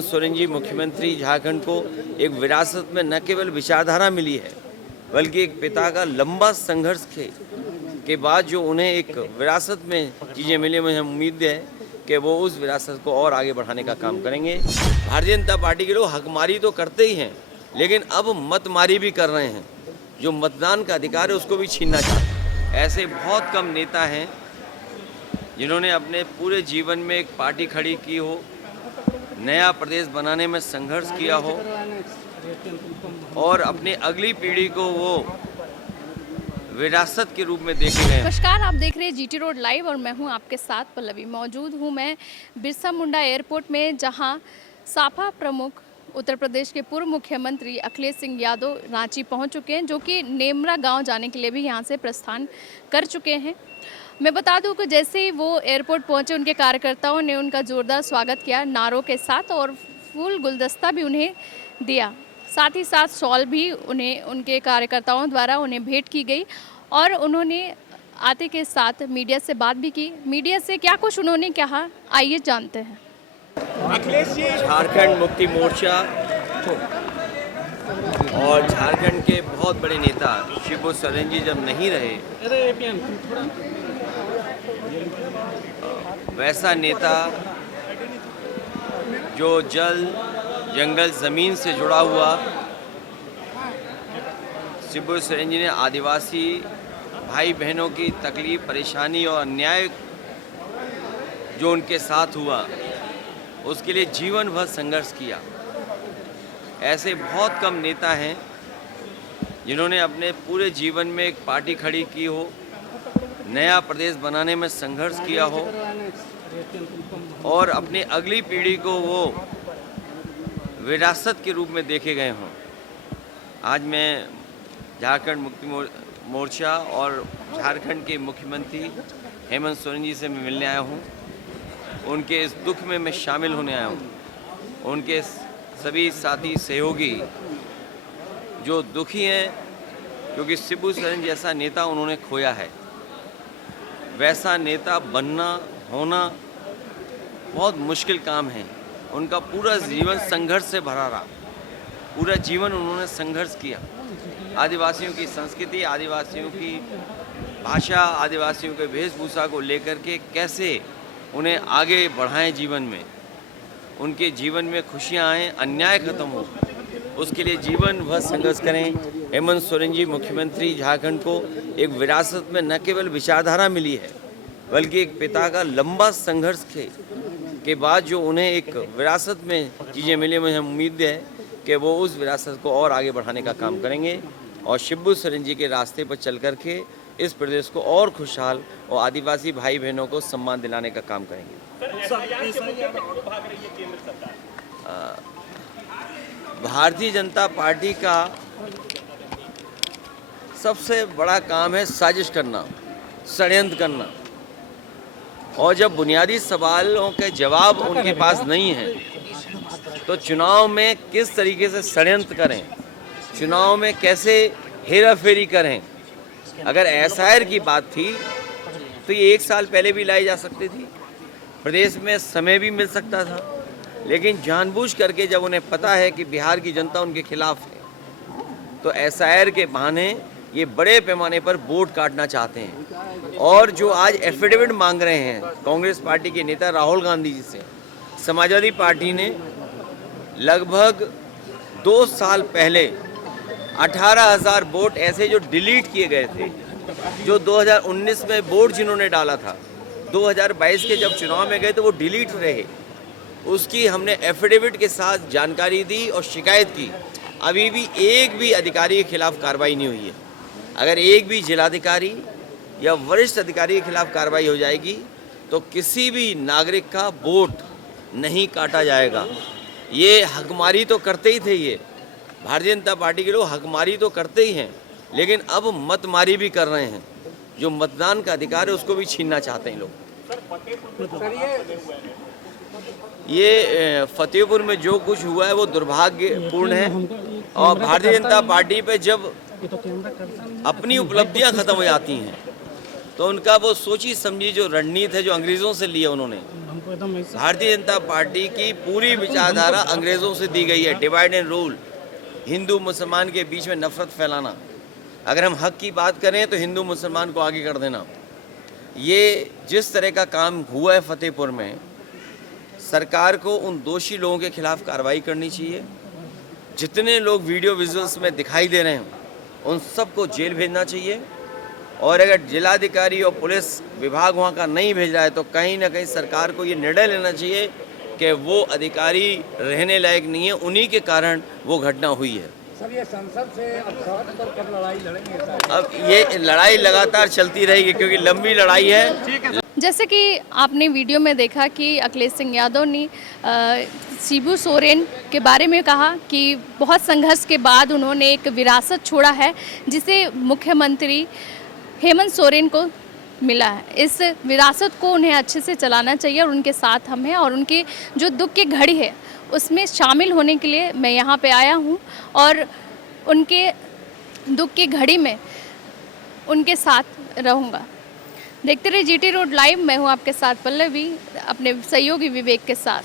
हेमंत सोरेन जी मुख्यमंत्री झारखंड को एक विरासत में न केवल विचारधारा मिली है बल्कि एक पिता का लंबा संघर्ष के बाद जो उन्हें एक विरासत में चीज़ें मिली, मुझे उम्मीद है कि वो उस विरासत को और आगे बढ़ाने का काम करेंगे। भारतीय जनता पार्टी के लोग हकमारी तो करते ही हैं, लेकिन अब मतमारी भी कर रहे हैं। जो मतदान का अधिकार है उसको भी छीनना चाहते हैं। ऐसे बहुत कम नेता हैं जिन्होंने अपने पूरे जीवन में एक पार्टी खड़ी की हो, नया प्रदेश बनाने में संघर्ष किया हो और अपनी अगली पीढ़ी को वो विरासत के रूप में देखे गए। नमस्कार, आप देख रहे हैं जीटी रोड लाइव और मैं हूं आपके साथ पल्लवी। मौजूद हूं मैं बिरसा मुंडा एयरपोर्ट में, जहां सापा प्रमुख उत्तर प्रदेश के पूर्व मुख्यमंत्री अखिलेश सिंह यादव रांची पहुंच चुके हैं, जो कि नेमरा गांव जाने के लिए भी यहां से प्रस्थान कर चुके हैं। मैं बता दूं कि जैसे ही वो एयरपोर्ट पहुंचे, उनके कार्यकर्ताओं ने उनका जोरदार स्वागत किया नारों के साथ और फूल गुलदस्ता भी उन्हें दिया। साथ ही साथ शॉल भी उन्हें उनके कार्यकर्ताओं द्वारा उन्हें भेंट की गई और उन्होंने आते के साथ मीडिया से बात भी की। मीडिया से क्या कुछ उन्होंने कहा, आइए जानते हैं। झारखंड मुक्ति मोर्चा और झारखंड के बहुत बड़े नेता शिबू सोरेन जी जब नहीं रहे, वैसा नेता जो जल जंगल ज़मीन से जुड़ा हुआ, शिबू सोरेन जी ने आदिवासी भाई बहनों की तकलीफ, परेशानी और अन्याय जो उनके साथ हुआ उसके लिए जीवन भर संघर्ष किया। ऐसे बहुत कम नेता हैं जिन्होंने अपने पूरे जीवन में एक पार्टी खड़ी की हो, नया प्रदेश बनाने में संघर्ष किया हो और अपनी अगली पीढ़ी को वो विरासत के रूप में देखे गए हों। आज मैं झारखंड मुक्ति मोर्चा और झारखंड के मुख्यमंत्री हेमंत सोरेन जी से मैं मिलने आया हूँ। उनके इस दुख में मैं शामिल होने आया हूँ। उनके सभी साथी सहयोगी जो दुखी हैं क्योंकि शिबू सोरेन जैसा नेता उन्होंने खोया है, वैसा नेता बनना होना बहुत मुश्किल काम है। उनका पूरा जीवन संघर्ष से भरा रहा, पूरा जीवन उन्होंने संघर्ष किया। आदिवासियों की संस्कृति, आदिवासियों की भाषा, आदिवासियों के वेशभूषा को लेकर के कैसे उन्हें आगे बढ़ाएं जीवन में, उनके जीवन में खुशियां आएँ, अन्याय खत्म हो, उसके लिए जीवन भर संघर्ष करें। हेमंत सोरेन जी मुख्यमंत्री झारखंड को एक विरासत में न केवल विचारधारा मिली है बल्कि एक पिता का लंबा संघर्ष के बाद जो उन्हें एक विरासत में चीज़ें मिली, मुझे उम्मीद है कि वो उस विरासत को और आगे बढ़ाने का काम करेंगे और शिबू सोरेन जी के रास्ते पर चल कर के इस प्रदेश को और खुशहाल और आदिवासी भाई बहनों को सम्मान दिलाने का काम करेंगे। भारतीय जनता पार्टी का सबसे बड़ा काम है साजिश करना, षड्यंत्र करना, और जब बुनियादी सवालों के जवाब उनके पास नहीं है तो चुनाव में किस तरीके से षड्यंत्र करें, चुनाव में कैसे हेरा फेरी करें। अगर एसआईआर की बात थी तो ये 1 साल पहले भी लाई जा सकती थी, प्रदेश में समय भी मिल सकता था, लेकिन जानबूझ करके जब उन्हें पता है कि बिहार की जनता उनके खिलाफ है तो एसआईआर के बहाने ये बड़े पैमाने पर वोट काटना चाहते हैं। और जो आज एफिडेविट मांग रहे हैं कांग्रेस पार्टी के नेता राहुल गांधी जी से, समाजवादी पार्टी ने लगभग 2 साल पहले 18,000 वोट ऐसे जो डिलीट किए गए थे, जो 2019 में वोट जिन्होंने डाला था, 2022 के जब चुनाव में गए तो वो डिलीट रहे, उसकी हमने एफिडेविट के साथ जानकारी दी और शिकायत की। अभी भी एक भी अधिकारी के खिलाफ कार्रवाई नहीं हुई है। अगर एक भी जिलाधिकारी या वरिष्ठ अधिकारी के खिलाफ कार्रवाई हो जाएगी तो किसी भी नागरिक का वोट नहीं काटा जाएगा। ये हकमारी तो करते ही थे, ये भारतीय जनता पार्टी के लोग हकमारी तो करते ही हैं, लेकिन अब मतमारी भी कर रहे हैं। जो मतदान का अधिकार है उसको भी छीनना चाहते हैं लोग। ये फतेहपुर में जो कुछ हुआ है वो दुर्भाग्यपूर्ण है और भारतीय जनता पार्टी पे जब अपनी उपलब्धियां खत्म हो जाती हैं तो उनका वो सोची समझी जो रणनीति है जो अंग्रेज़ों से लिया उन्होंने, एकदम ऐसे भारतीय जनता पार्टी की पूरी विचारधारा अंग्रेजों से दी गई है, डिवाइड एंड रूल, हिंदू मुसलमान के बीच में नफरत फैलाना। अगर हम हक की बात करें तो हिंदू मुसलमान को आगे कर देना। ये जिस तरह का काम हुआ है फतेहपुर में, सरकार को उन दोषी लोगों के खिलाफ कार्रवाई करनी चाहिए। जितने लोग वीडियो विजुअल्स में दिखाई दे रहे हैं उन सबको जेल भेजना चाहिए, और अगर जिलाधिकारी और पुलिस विभाग वहाँ का नहीं भेज रहा है तो कहीं ना कहीं सरकार को ये निर्णय लेना चाहिए कि वो अधिकारी रहने लायक नहीं है, उन्हीं के कारण वो घटना हुई है। सर ये संसद से अब सड़क पर कब लड़ाई लड़ेंगे सर? अब ये लड़ाई लगातार चलती रहेगी क्योंकि लंबी लड़ाई है। जैसे कि आपने वीडियो में देखा कि अखिलेश सिंह यादव ने शिबू सोरेन के बारे में कहा कि बहुत संघर्ष के बाद उन्होंने एक विरासत छोड़ा है जिसे मुख्यमंत्री हेमंत सोरेन को मिला है। इस विरासत को उन्हें अच्छे से चलाना चाहिए और उनके साथ हम हैं, और उनकी जो दुख की घड़ी है उसमें शामिल होने के लिए मैं यहाँ पे आया हूँ और उनके दुख की घड़ी में उनके साथ रहूँगा। देखते रहिए जीटी रोड लाइव। मैं हूँ आपके साथ पल्लवी, अपने सहयोगी विवेक के साथ।